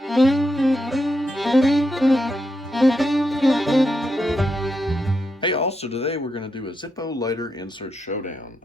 Hey all, so today we're going to do a Zippo lighter insert showdown.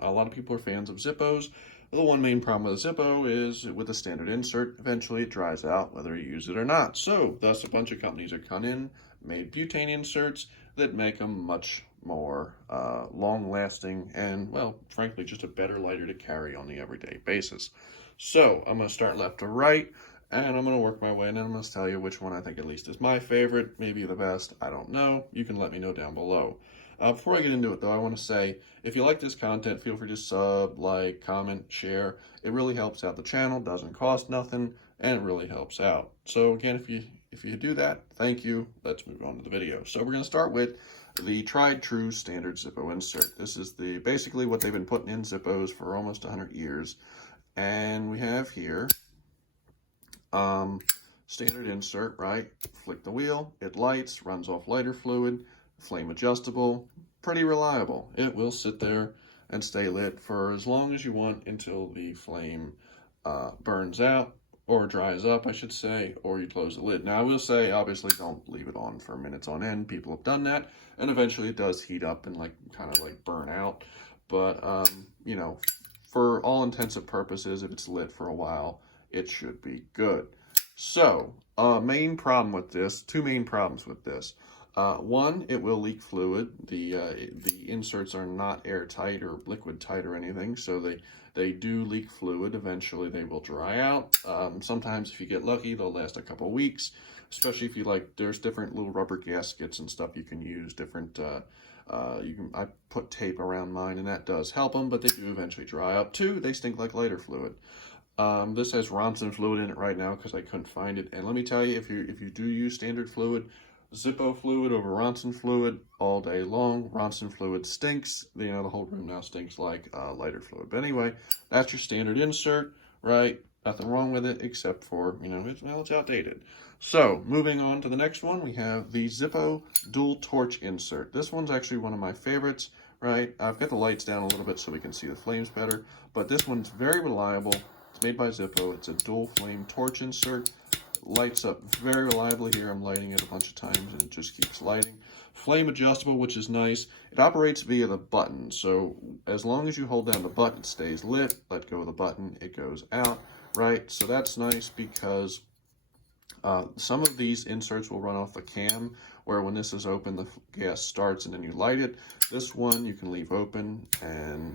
A lot of people are fans of Zippos. The one main problem with a Zippo is with a standard insert, eventually it dries out whether you use it or not. So thus a bunch of companies have come in, made butane inserts that make them much more long lasting and, well, frankly, just a better lighter to carry on the everyday basis. So I'm going to start left to right. And I'm going to work my way, and I'm going to tell you which one I think at least is my favorite, maybe the best, I don't know. You can let me know down below. Before I get into it, though, I want to say, if you like this content, feel free to sub, like, comment, share. It really helps out the channel, doesn't cost nothing, and it really helps out. So again, if you do that, thank you. Let's move on to the video. So we're going to start with the tried true standard Zippo insert. This is basically what they've been putting in Zippos for almost 100 years. And we have here standard insert, right? Flick the wheel, it lights, runs off lighter fluid, flame adjustable, pretty reliable. It will sit there and stay lit for as long as you want until the flame burns out, or dries up, I should say, or you close the lid. Now I will say, obviously don't leave it on for minutes on end. People have done that, and eventually it does heat up and kind of burn out. But you know, for all intents and purposes, if it's lit for a while, it should be good. So, main problem with this, two main problems with this. One, it will leak fluid. The inserts are not airtight or liquid tight or anything, so they do leak fluid. Eventually they will dry out. Sometimes if you get lucky, they'll last a couple weeks, especially if you there's different little rubber gaskets and stuff you can use, different, I put tape around mine and that does help them, but they do eventually dry up. Two, they stink like lighter fluid. This has Ronson fluid in it right now because I couldn't find it. And let me tell you, if you do use standard fluid, Zippo fluid over Ronson fluid all day long. Ronson fluid stinks. The whole room now stinks like lighter fluid. But anyway, that's your standard insert, right? Nothing wrong with it except for, it's outdated. So, moving on to the next one, we have the Zippo dual torch insert. This one's actually one of my favorites, right? I've got the lights down a little bit so we can see the flames better, but this one's very reliable. It's made by Zippo. It's a dual flame torch insert. Lights up very reliably here. I'm lighting it a bunch of times and it just keeps lighting. Flame adjustable, which is nice. It operates via the button. So as long as you hold down the button, it stays lit. Let go of the button, it goes out, right? So that's nice because some of these inserts will run off the cam, where when this is open, the gas starts and then you light it. This one you can leave open and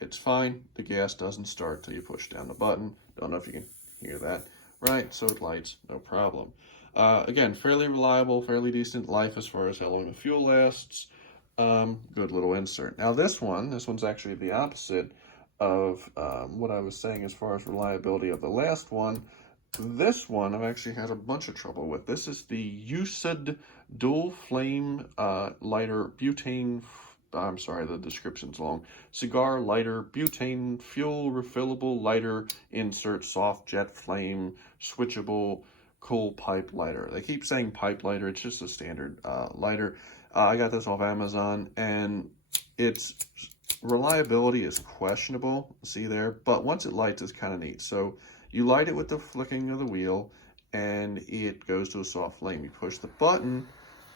it's fine. The gas doesn't start till you push down the button. Don't know if you can hear that. Right, so it lights, no problem. Again, fairly reliable, fairly decent life as far as how long the fuel lasts. Good little insert. Now this one's actually the opposite of what I was saying as far as reliability of the last one. This one I've actually had a bunch of trouble with. This is the USAID dual flame lighter butane. I'm sorry, the description's long. Cigar lighter, butane, fuel refillable lighter, insert soft jet flame, switchable coal pipe lighter. They keep saying pipe lighter. It's just a standard lighter. I got this off Amazon, and its reliability is questionable. See there? But once it lights, it's kind of neat. So you light it with the flicking of the wheel, and it goes to a soft flame. You push the button,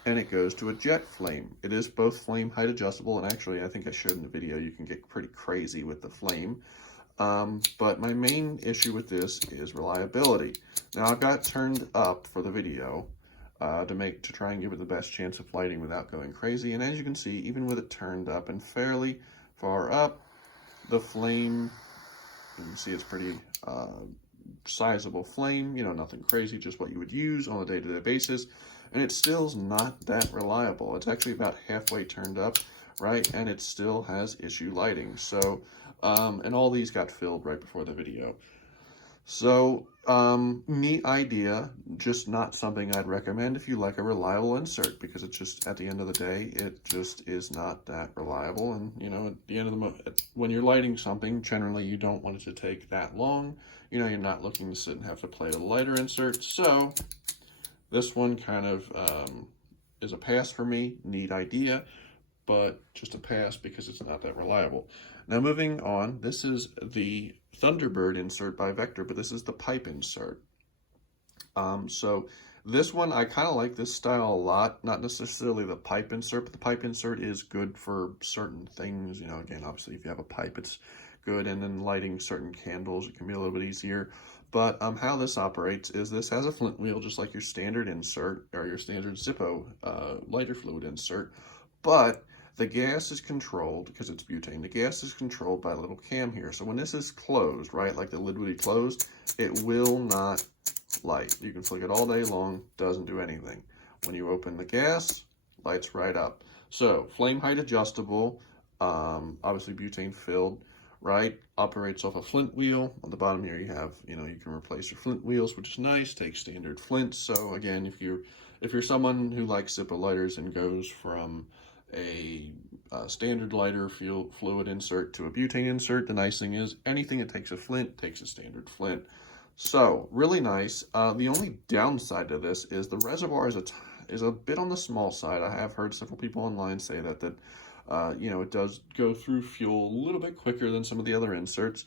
and it goes to a jet flame. It is both flame height adjustable, and actually I think I showed in the video you can get pretty crazy with the flame. But my main issue with this is reliability. Now I've got it turned up for the video to try and give it the best chance of lighting without going crazy, and as you can see, even with it turned up and fairly far up, the flame, you can see it's pretty sizable flame, nothing crazy, just what you would use on a day-to-day basis. And it still's not that reliable. It's actually about halfway turned up, right? And it still has issue lighting. So, and all these got filled right before the video. So, neat idea, just not something I'd recommend if you like a reliable insert, because it's just, at the end of the day, it just is not that reliable. And, at the end of the when you're lighting something, generally you don't want it to take that long. You're not looking to sit and have to play a lighter insert. So, this one kind of is a pass for me. Neat idea, but just a pass because it's not that reliable. Now moving on, this is the Thunderbird insert by Vector, but this is the pipe insert. So this one, I kind of like this style a lot. Not necessarily the pipe insert, but the pipe insert is good for certain things. You know, again, obviously, if you have a pipe, it's good. And then lighting certain candles, it can be a little bit easier. But how this operates is this has a flint wheel, just like your standard insert or your standard Zippo lighter fluid insert. But the gas is controlled, because it's butane, the gas is controlled by a little cam here. So when this is closed, right, like the lid would be closed, it will not light. You can flick it all day long, doesn't do anything. When you open the gas, lights right up. So flame height adjustable, obviously butane filled, right? Operates off a flint wheel. On the bottom here you have, you know, you can replace your flint wheels, which is nice. Take standard flints. So again, if you're someone who likes Zippo lighters and goes from a standard lighter fluid insert to a butane insert, the nice thing is anything that takes a flint takes a standard flint. So really nice. The only downside to this is the reservoir is a bit on the small side. I have heard several people online say that you know, it does go through fuel a little bit quicker than some of the other inserts.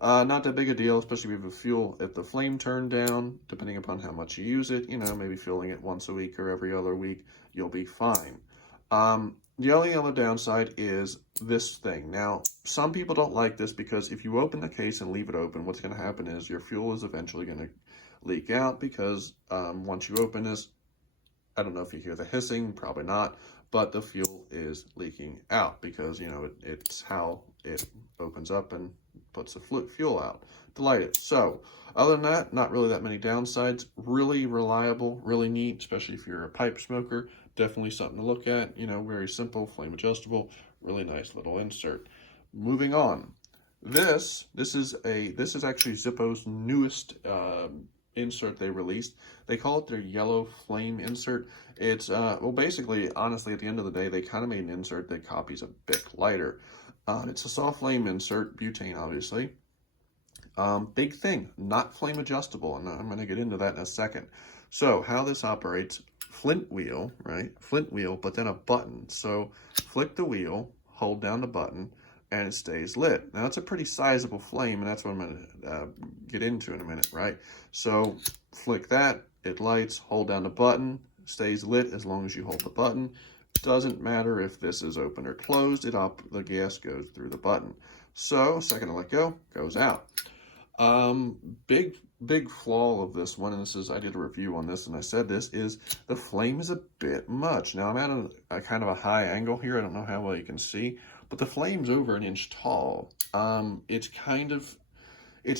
Not that big a deal, especially if the flame turned down, depending upon how much you use it, you know, maybe filling it once a week or every other week, you'll be fine. The only other downside is this thing. Now, some people don't like this because if you open the case and leave it open, what's going to happen is your fuel is eventually going to leak out because once you open this, I don't know if you hear the hissing, probably not, but the fuel is leaking out because, you know, it's how it opens up and puts the fuel out to light it. So other than that, not really that many downsides. Really reliable, really neat, especially if you're a pipe smoker. Definitely something to look at. You know, very simple, flame adjustable, really nice little insert. Moving on. This is actually Zippo's newest insert they released. They call it their yellow flame insert. It's well, basically, honestly, at the end of the day, they kind of made an insert that copies a Bic lighter. It's a soft flame insert, butane, obviously. Big thing, not flame adjustable, and I'm going to get into that in a second. So how this operates, flint wheel, right? Flint wheel, but then a button. So flick the wheel, hold down the button, and it stays lit. Now, it's a pretty sizable flame, and that's what I'm going to get into in a minute, right? So flick that, it lights, hold down the button, stays lit as long as you hold the button. Doesn't matter if this is open or closed, the gas goes through the button. So, second to let go, goes out. Big flaw of this one, and I did a review on this, and I said this, is the flame is a bit much. Now, I'm at a kind of a high angle here. I don't know how well you can see, but the flame's over an inch tall. It's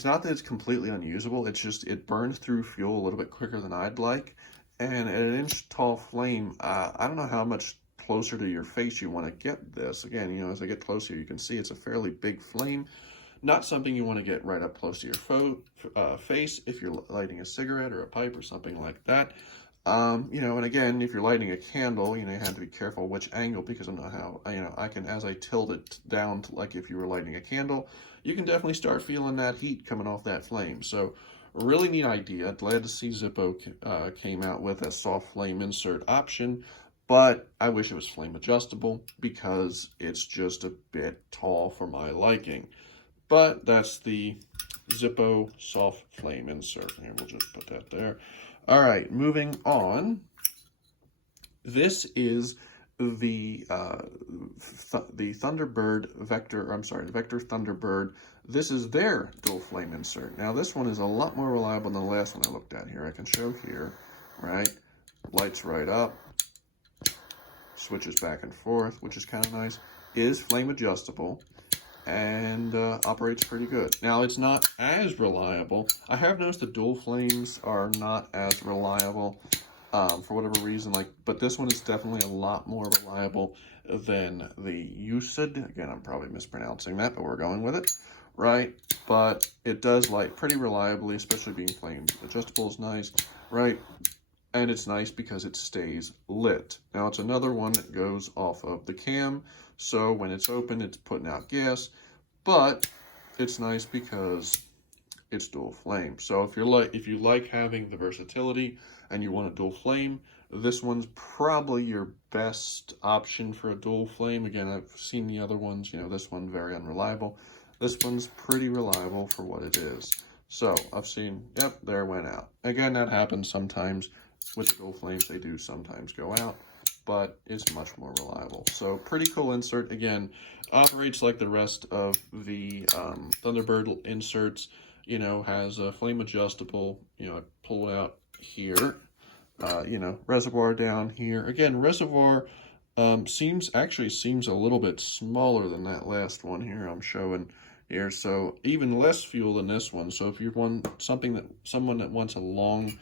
not that it's completely unusable. It's just, it burns through fuel a little bit quicker than I'd like. And at an inch tall flame, I don't know how much closer to your face you want to get this. Again, you know, as I get closer, you can see it's a fairly big flame. Not something you want to get right up close to your face if you're lighting a cigarette or a pipe or something like that. You know, and again, if you're lighting a candle, you know, you have to be careful which angle, because I don't know how, you know, as I tilt it down to like if you were lighting a candle, you can definitely start feeling that heat coming off that flame. So really neat idea. Glad to see Zippo came out with a soft flame insert option, but I wish it was flame adjustable because it's just a bit tall for my liking. But that's the Zippo soft flame insert. Here, we'll just put that there. All right, moving on. This is the Thunderbird Vector, the Vector Thunderbird. This is their dual flame insert. Now, this one is a lot more reliable than the last one I looked at here. I can show here, right? Lights right up, switches back and forth, which is kind of nice. Is flame adjustable, and operates pretty good. Now, it's not as reliable. I have noticed the dual flames are not as reliable for whatever reason, but this one is definitely a lot more reliable than the UCID. Again, I'm probably mispronouncing that, but we're going with it, right? But it does light pretty reliably, especially being flame adjustable is nice, right? And it's nice because it stays lit. Now, it's another one that goes off of the cam, so when it's open, it's putting out gas, but it's nice because it's dual flame. So if you like having the versatility and you want a dual flame, this one's probably your best option for a dual flame. Again, I've seen the other ones, you know, this one very unreliable. This one's pretty reliable for what it is. So I've seen, yep, there went out. Again, that happens sometimes with the dual flames. They do sometimes go out, but it's much more reliable. So pretty cool insert. Again, operates like the rest of the Thunderbird inserts. You know, has a flame adjustable. You know, I pull it out here. You know, reservoir down here. Again, reservoir seems a little bit smaller than that last one here I'm showing here. So even less fuel than this one. So if you want someone that wants a long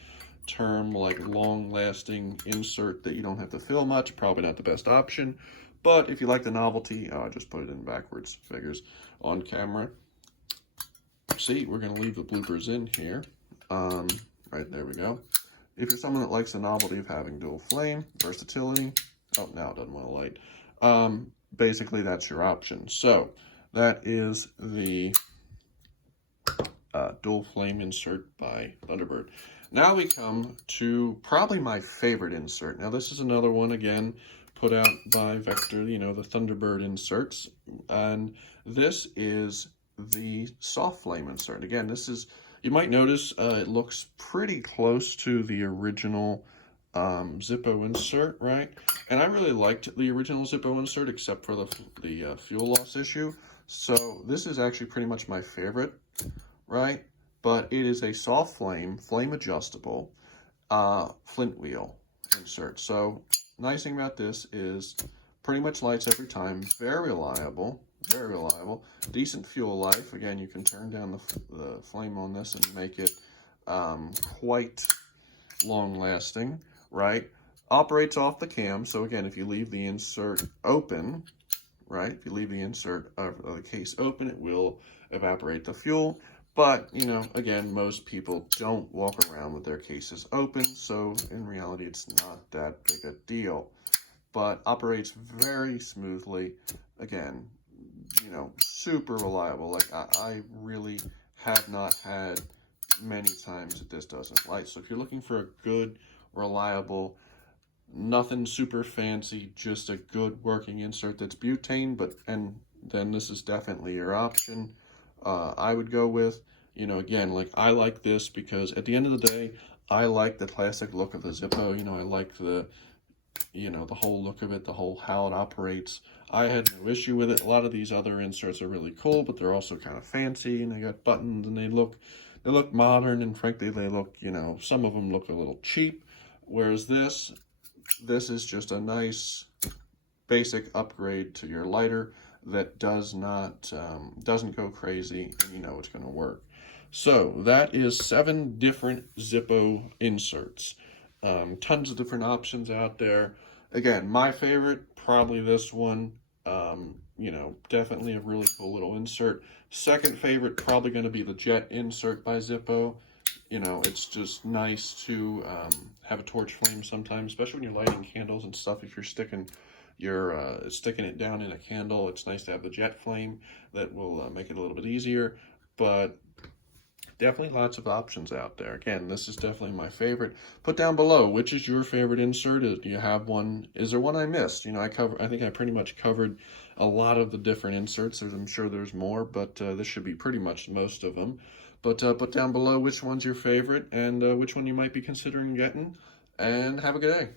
term, like long lasting insert that you don't have to fill much, probably not the best option. But if you like the novelty, oh, I just put it in backwards, figures on camera. See, we're going to leave the bloopers in here. Right, there we go. If you're someone that likes the novelty of having dual flame, versatility, oh, now it doesn't want to light. Basically, that's your option. So that is the dual flame insert by Thunderbird. Now we come to probably my favorite insert. Now this is another one, again, put out by Vector, you know, the Thunderbird inserts. And this is the soft flame insert. Again, this is, you might notice it looks pretty close to the original Zippo insert, right? And I really liked the original Zippo insert, except for the fuel loss issue. So this is actually pretty much my favorite, right? But it is a soft flame adjustable flint wheel insert. So nice thing about this is pretty much lights every time. Very reliable, very reliable. Decent fuel life. Again, you can turn down the flame on this and make it quite long lasting, right? Operates off the cam. So again, if you leave the insert open, right? If you leave the insert of the case open, it will evaporate the fuel. But, you know, again, most people don't walk around with their cases open, so in reality, it's not that big a deal. But operates very smoothly. Again, you know, super reliable. Like, I really have not had many times that this doesn't light. So if you're looking for a good, reliable, nothing super fancy, just a good working insert that's butane, and then this is definitely your option. I would go with, you know, again, like I like this because at the end of the day, I like the classic look of the Zippo. You know, I like the, you know, the whole look of it, the whole how it operates. I had no issue with it. A lot of these other inserts are really cool, but they're also kind of fancy, and they got buttons, and they look modern, and frankly, they look, you know, some of them look a little cheap. Whereas this is just a nice basic upgrade to your lighter that doesn't go crazy, and you know it's going to work. So that is 7 different Zippo inserts. Tons of different options out there. Again, my favorite, probably this one. You know, definitely a really cool little insert. Second favorite, probably going to be the Jet insert by Zippo. You know, it's just nice to have a torch flame sometimes, especially when you're lighting candles and stuff. If you're sticking it down in a candle, it's nice to have the jet flame. That will make it a little bit easier. But definitely lots of options out there. Again, this is definitely my favorite. Put down below, which is your favorite insert? Do you have one? Is there one I missed? You know, I think I pretty much covered a lot of the different inserts. I'm sure there's more, but this should be pretty much most of them. But put down below which one's your favorite and which one you might be considering getting. And have a good day.